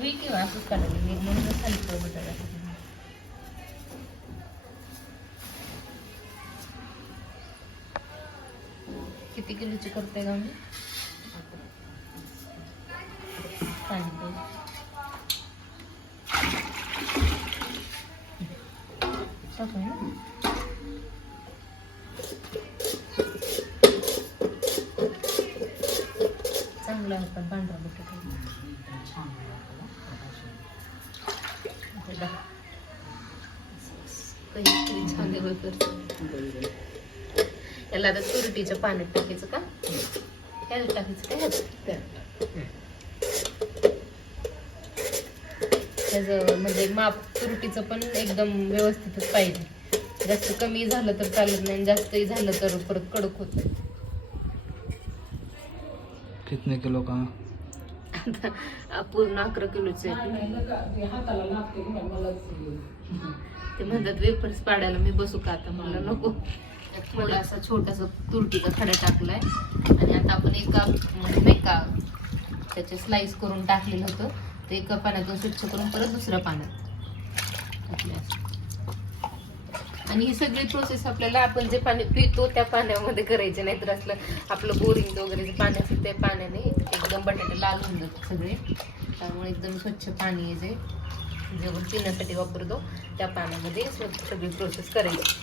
मी किंवा असंच काढायला मी म्हणूनच खाली बटाटा. किती किलोची करते का मी? चांगला आहे पण पांढरा बटाटा छान याला आता तुरटीच्या पाण्यात टाकायचं का? ह्याला टाकायचं काय ह्याचं म्हणजे माप तुरटीचं पण एकदम व्यवस्थितच पाहिजे. जास्त कमी झालं तर चालत नाही, जास्तही झालं तर परत कडक होत. कितने किलो का? पूर्ण 11 किलोचे. ते म्हणतात वेफर्स पाडायला मी बसू का आता? म्हणलं नको. थोडासा छोटासा तुरटीचा खडा टाकलाय आणि आता आपण एका म्हणजे नाही का त्याचे स्लाइस करून टाकलेलं होतं ते एका पाण्यातून स्वच्छ करून परत दुसऱ्या पाण्यात. आणि ही सगळी प्रोसेस आपल्याला आपण जे पाणी पितो त्या पाण्यामध्ये करायचे, नाहीतर असलं आपलं बोरिंग वगैरे जे पाणी असतं त्या पाण्याने एकदम बटाटे लाल होऊन जातात सगळे. त्यामुळे एकदम स्वच्छ पाणी आहे जे आपण पिण्यासाठी वापरतो त्या पाण्यामध्ये सगळी प्रोसेस करायची.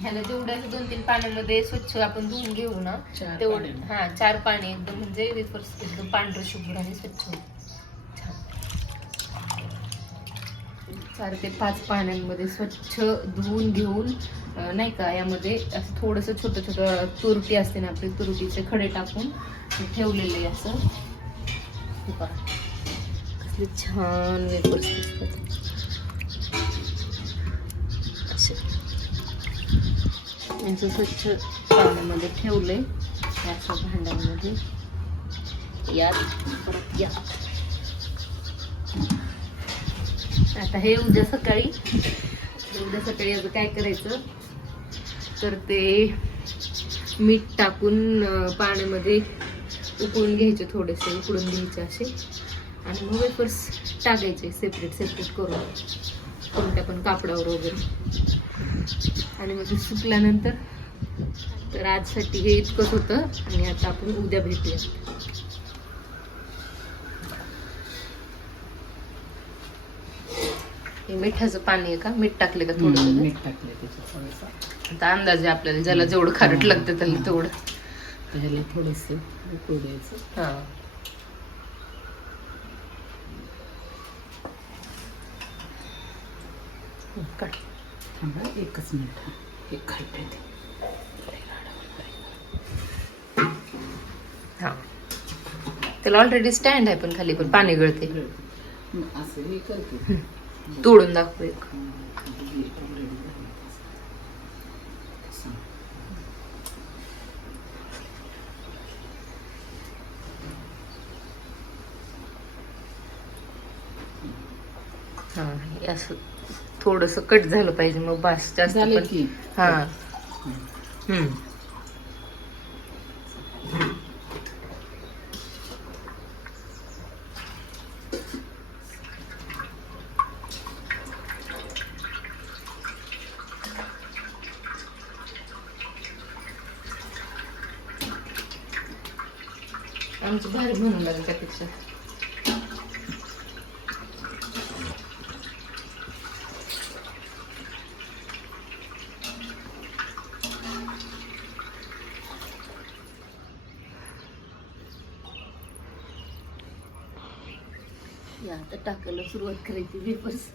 ह्याला जेवढ्या 2-3 पाण्यामध्ये स्वच्छ आपण धुवून घेऊ ना तेवढं 4 पाणी एकदम म्हणजे वेफर्स एकदम पांढरं शुभ्र आणि स्वच्छ होतं. 4 ते 5 पाण्यांमध्ये स्वच्छ धुवून घेऊन नाही का यामध्ये असं थोडंसं छोटं छोटं तुरटी असते ना आपली, तुरटीचे खडे टाकून ठेवलेले असं. कसले छान वेफर्स दिसतात असे. यांचं स्वच्छ पाण्यामध्ये ठेवलंय असं भांड्यामध्ये. यात परत यात आता हे उद्या सकाळी याचं काय करायचं तर ते मीठ टाकून पाण्यामध्ये उकळून घ्यायचे, थोडेसे उकळून घ्यायचे असे आणि मग वेफर्स टाकायचे सेपरेट करून कोणत्या पण कापडावर वगैरे. आणि मग ते सुकल्यानंतर तर आजसाठी हे इतकंच होतं आणि आता आपण उद्या भेटूया. हे मिठाचं पाणी आहे का? मीठ टाकले का थोडं? मीठ टाकले त्याच्यात. आता अंदाजे आपल्याला ज्याला जेवढं खारट लागतं त्याला तेवढं त्याला थोडंसं उकळू द्यायचं. हा काढ. थांबा एकच मिनिट. हे खालते ते. हा त्याला ऑलरेडी स्टँड आहे पण खाली पण पाणी गळते. असं हे करते. तोडून दाखव एक. हा असं थोडस कट झालं पाहिजे मग बास जास्त पण. हा आमचं भारी म्हणू लागेल त्यापेक्षा. आता टाकायला सुरुवात करायची वेफर्स.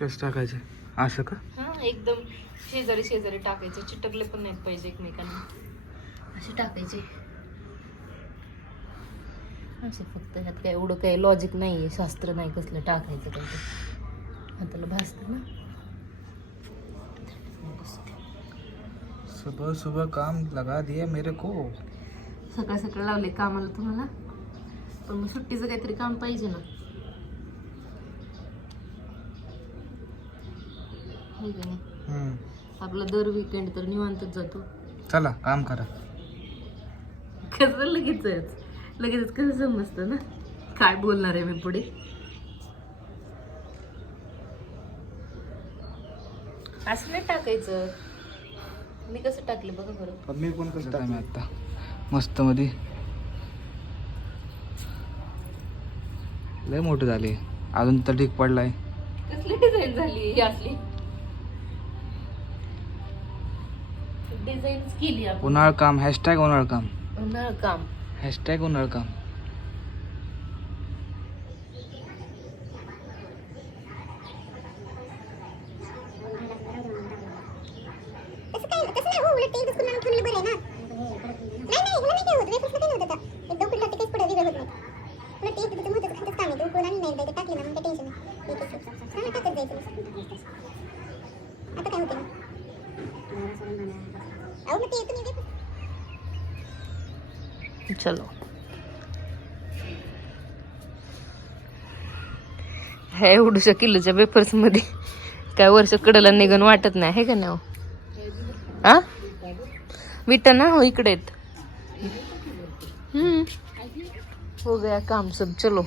कसं टाकायचं असं का? हा एकदम शेजारी टाकायचे, चिटकले पण नाही पाहिजे एकमेकांना, असे टाकायचे असे. फक्त ह्यात काय एवढं काही लॉजिक नाहीये, शास्त्र नाही कसलं टाकायचं काही. हाताला भासतं ना. सुबह सुबह काम लगा दिया मेरे को. सकाळ लावले कामाला तुम्हाला, पण मग सुट्टीचं काहीतरी काम पाहिजे ना. आपला दर वीकेंड तर निवांतच जातो. चला काम करा. कसं लगेचच कसं समजतं ना काय बोलणार आहे मी पुढे. असं नाही टाकायचं. मी कसं टाकलं बघा बरं. मी पण कसं टाकलं आता मस्त मध्ये लय मोठं झाले अजून तर ढीक पडलाय. कसली डिझाईन झाली ही असली डिझाईन केली आपण. उन्हाळ काम हॅशटॅग उन्हाळ काम उन्हाळ काम हॅशटॅग उन्हाळ काम. चलो हे एवढ्या किलोच्या पेपर्स मध्ये काय वर्ष कडला निघून वाटत नाही हे का ना. हा विटा ना हो इकडे हो गया काम सब. चलो